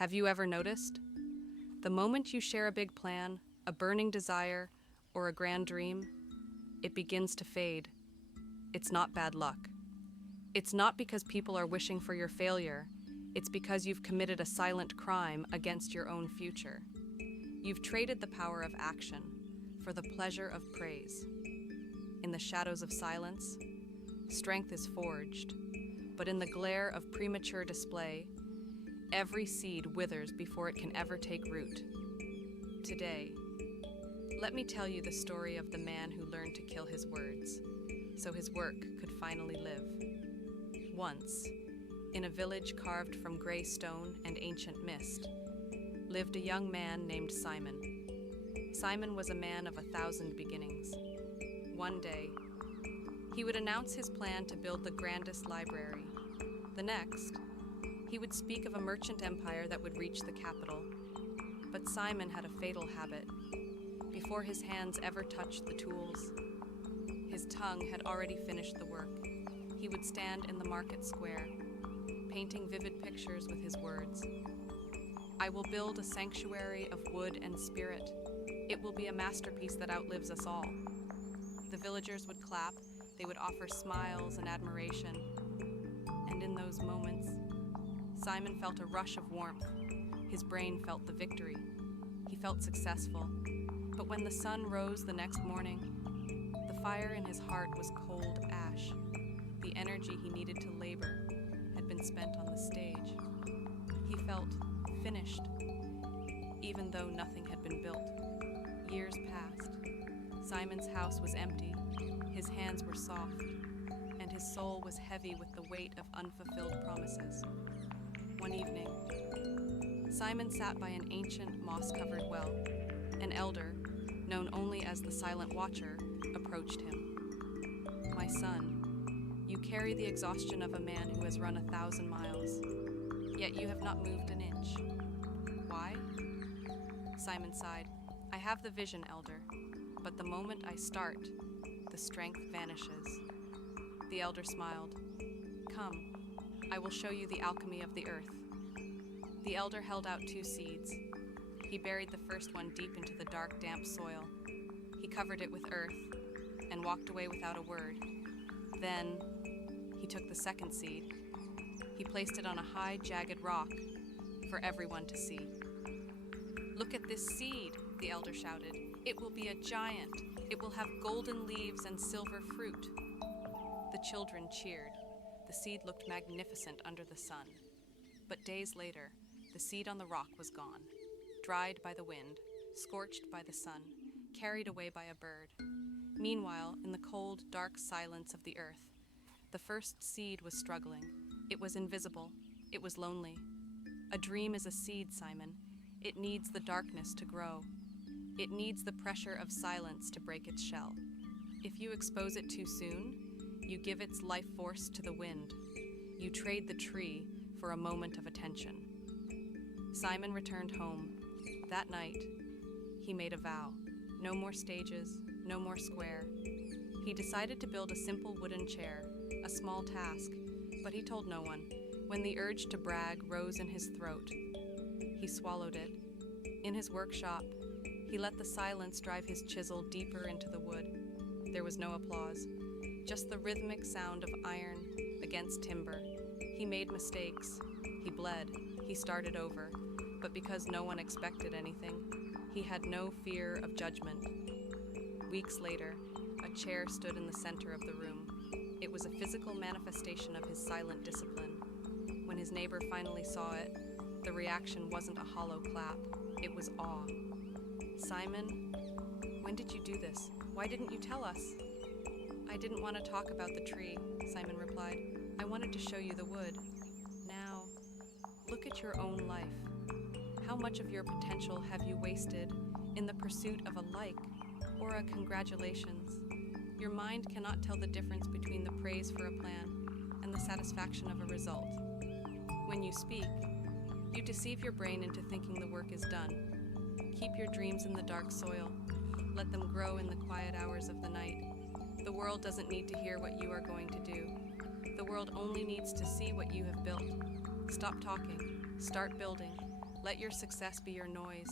Have you ever noticed? The moment you share a big plan, a burning desire, or a grand dream, it begins to fade. It's not bad luck. It's not because people are wishing for your failure. It's because you've committed a silent crime against your own future. You've traded the power of action for the pleasure of praise. In the shadows of silence, strength is forged, but in the glare of premature display, every seed withers before it can ever take root. Today, let me tell you the story of the man who learned to kill his words, so his work could finally live. Once, in a village carved from gray stone and ancient mist, lived a young man named Simon. Simon was a man of 1,000 beginnings. One day, he would announce his plan to build the grandest library. The next, he would speak of a merchant empire that would reach the capital. But Simon had a fatal habit. Before his hands ever touched the tools, his tongue had already finished the work. He would stand in the market square, painting vivid pictures with his words. I will build a sanctuary of wood and spirit. It will be a masterpiece that outlives us all. The villagers would clap, they would offer smiles and admiration. And in those moments, Simon felt a rush of warmth. His brain felt the victory. He felt successful. But when the sun rose the next morning, the fire in his heart was cold ash. The energy he needed to labor had been spent on the stage. He felt finished, even though nothing had been built. Years passed. Simon's house was empty, his hands were soft, and his soul was heavy with the weight of unfulfilled promises. One evening, Simon sat by an ancient, moss-covered well. An elder, known only as the Silent Watcher, approached him. "My son, you carry the exhaustion of a man who has run 1,000 miles, yet you have not moved an inch. Why?" Simon sighed. "I have the vision, elder, but the moment I start, the strength vanishes." The elder smiled. "Come, I will show you the alchemy of the earth." The elder held out 2 seeds. He buried the first one deep into the dark, damp soil. He covered it with earth and walked away without a word. Then he took the second seed. He placed it on a high, jagged rock for everyone to see. "Look at this seed," the elder shouted. "It will be a giant. It will have golden leaves and silver fruit." The children cheered. The seed looked magnificent under the sun. But days later, the seed on the rock was gone, dried by the wind, scorched by the sun, carried away by a bird. Meanwhile, in the cold, dark silence of the earth, the first seed was struggling. It was invisible. It was lonely. A dream is a seed, Simon. It needs the darkness to grow. It needs the pressure of silence to break its shell. If you expose it too soon, you give its life force to the wind. You trade the tree for a moment of attention. Simon returned home. That night, he made a vow. No more stages, no more square. He decided to build a simple wooden chair, a small task, but he told no one. When the urge to brag rose in his throat, he swallowed it. In his workshop, he let the silence drive his chisel deeper into the wood. There was no applause, just the rhythmic sound of iron against timber. He made mistakes. He bled. He started over. But because no one expected anything, he had no fear of judgment. Weeks later, a chair stood in the center of the room. It was a physical manifestation of his silent discipline. When his neighbor finally saw it, the reaction wasn't a hollow clap. It was awe. "Simon, when did you do this? Why didn't you tell us?" "I didn't want to talk about the tree," Simon replied. "I wanted to show you the wood. Now, look at your own life. How much of your potential have you wasted in the pursuit of a like or a congratulations? Your mind cannot tell the difference between the praise for a plan and the satisfaction of a result. When you speak, you deceive your brain into thinking the work is done. Keep your dreams in the dark soil. Let them grow in the quiet hours of the night. The world doesn't need to hear what you are going to do. The world only needs to see what you have built. Stop talking. Start building. Let your success be your noise.